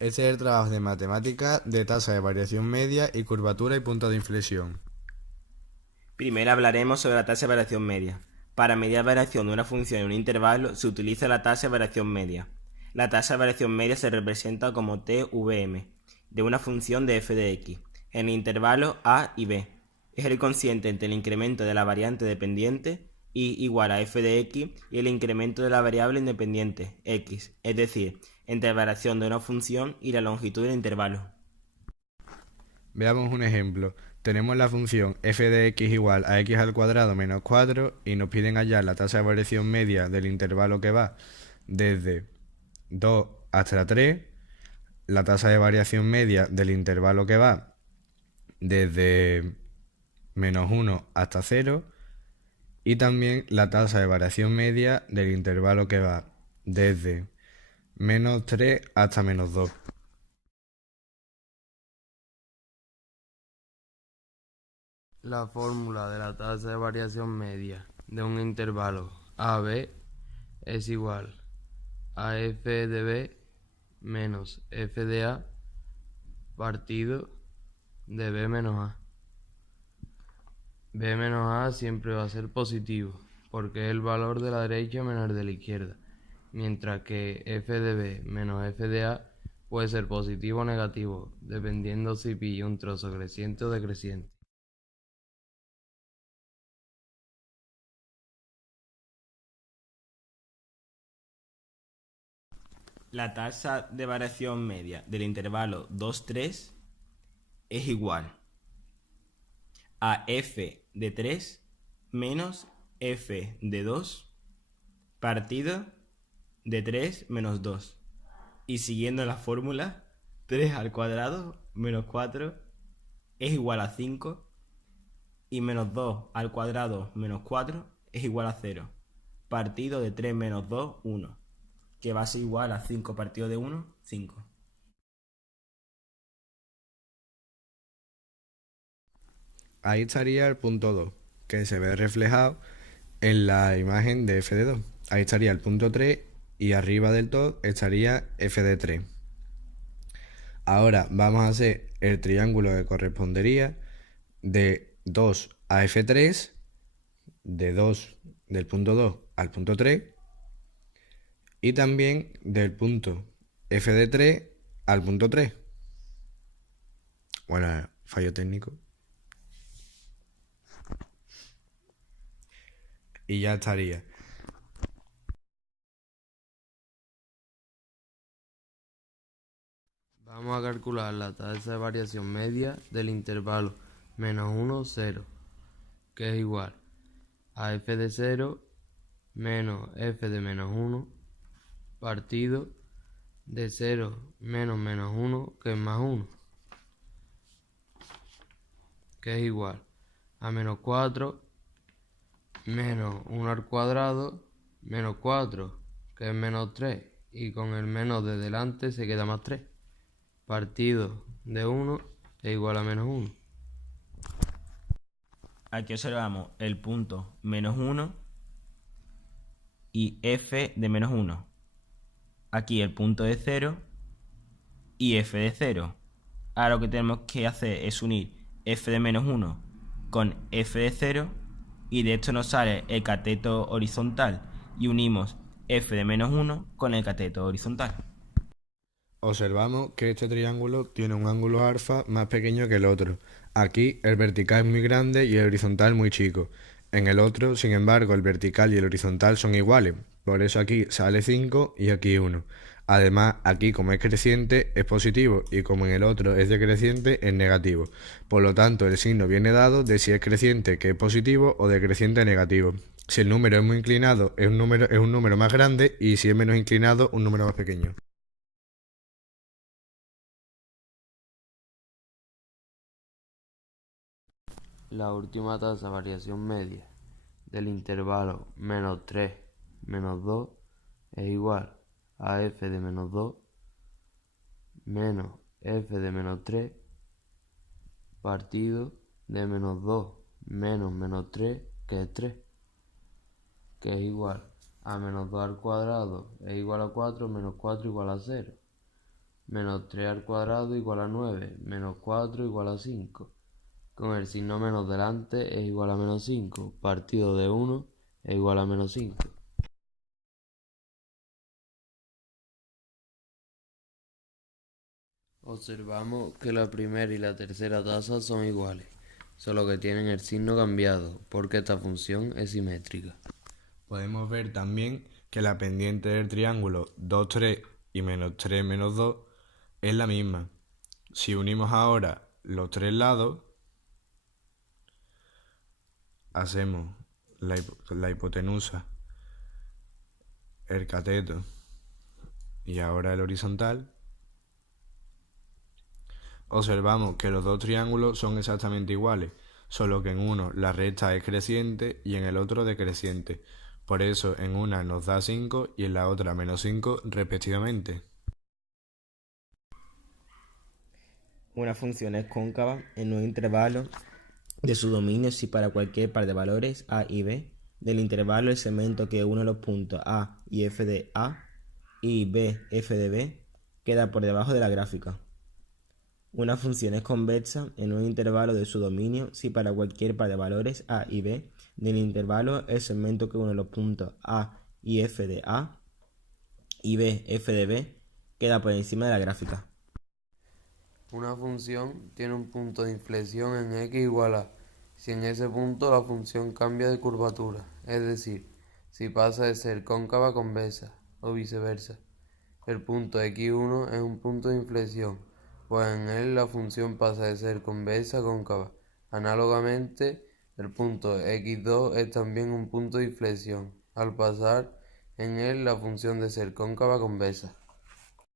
Este es el trabajo de matemáticas de tasa de variación media y curvatura y punto de inflexión. Primero hablaremos sobre la tasa de variación media. Para medir la variación de una función en un intervalo se utiliza la tasa de variación media. La tasa de variación media se representa como TVM de una función de f de x en el intervalo a y b. Es el cociente entre el incremento de la variante dependiente y igual a f de x y el incremento de la variable independiente x, es decir, entre la variación de una función y la longitud del intervalo. Veamos un ejemplo. Tenemos la función f de x igual a x al cuadrado menos 4 y nos piden hallar la tasa de variación media del intervalo que va desde 2 hasta 3, la tasa de variación media del intervalo que va desde menos 1 hasta 0 y también la tasa de variación media del intervalo que va desde menos 3 hasta menos 2. La fórmula de la tasa de variación media de un intervalo AB es igual a f de b menos f de a partido de b menos a. B menos a siempre va a ser positivo porque es el valor de la derecha menos el de la izquierda, mientras que f de b menos f de a puede ser positivo o negativo dependiendo si pilla un trozo creciente o decreciente. La tasa de variación media del intervalo 2-3 es igual a f de 3 menos f de 2 partido de 3 menos 2. Y siguiendo la fórmula, 3 al cuadrado menos 4 es igual a 5 y menos 2 al cuadrado menos 4 es igual a 0. Partido de 3 menos 2, 1, que va a ser igual a 5 partido de 1, 5. Ahí estaría el punto 2, que se ve reflejado en la imagen de f de 2. Ahí estaría el punto 3 y arriba del todo estaría f de 3. Ahora vamos a hacer el triángulo que correspondería de 2 a f3, de 2 del punto 2 al punto 3 y también del punto f de 3 al punto 3. Bueno, fallo técnico. Y ya estaría. Vamos a calcular la tasa de variación media del intervalo menos 1, 0, que es igual a f de 0 menos f de menos 1 partido de 0 menos menos 1, que es más 1, que es igual a menos 4 menos 1 al cuadrado menos 4, que es menos 3, y con el menos de delante se queda más 3. Partido de 1 es igual a menos 1. Aquí observamos el punto menos 1 y f de menos 1. Aquí el punto de 0 y f de 0. Ahora lo que tenemos que hacer es unir f de menos 1 con f de 0 y de esto nos sale el cateto horizontal y unimos f de menos 1 con el cateto horizontal. Observamos que este triángulo tiene un ángulo alfa más pequeño que el otro. Aquí el vertical es muy grande y el horizontal muy chico. En el otro, sin embargo, el vertical y el horizontal son iguales. Por eso aquí sale 5 y aquí 1. Además, aquí como es creciente es positivo y como en el otro es decreciente es negativo. Por lo tanto, el signo viene dado de si es creciente que es positivo o decreciente negativo. Si el número es muy inclinado es un número más grande y si es menos inclinado un número más pequeño. La última tasa de variación media del intervalo menos 3 menos 2 es igual a f de menos 2 menos f de menos 3 partido de menos 2 menos menos 3, que es 3, que es igual a menos 2 al cuadrado es igual a 4 menos 4 igual a 0. menos 3 al cuadrado igual a 9, menos 4 igual a 5. Con el signo menos delante es igual a menos 5, partido de 1 es igual a menos 5. Observamos que la primera y la tercera tasa son iguales, solo que tienen el signo cambiado, porque esta función es simétrica. Podemos ver también que la pendiente del triángulo 2, 3 y menos 3, menos 2 es la misma. Si unimos ahora los tres lados, hacemos la hipotenusa, el cateto y ahora el horizontal, observamos que los dos triángulos son exactamente iguales, solo que en uno la recta es creciente y en el otro decreciente. Por eso en una nos da 5 y en la otra menos 5 respectivamente. Una función es cóncava en un intervalo de su dominio si para cualquier par de valores a y b del intervalo el segmento que une los puntos a y f de a y b f de b queda por debajo de la gráfica. Una función es convexa en un intervalo de su dominio si para cualquier par de valores a y b del intervalo el segmento que une los puntos a y f de a y b f de b queda por encima de la gráfica. Una función tiene un punto de inflexión en x igual a si en ese punto la función cambia de curvatura, es decir, si pasa de ser cóncava a convexa o viceversa. El punto x1 es un punto de inflexión, pues en él la función pasa de ser convexa a cóncava. Análogamente, el punto x2 es también un punto de inflexión, al pasar en él la función de ser cóncava a convexa.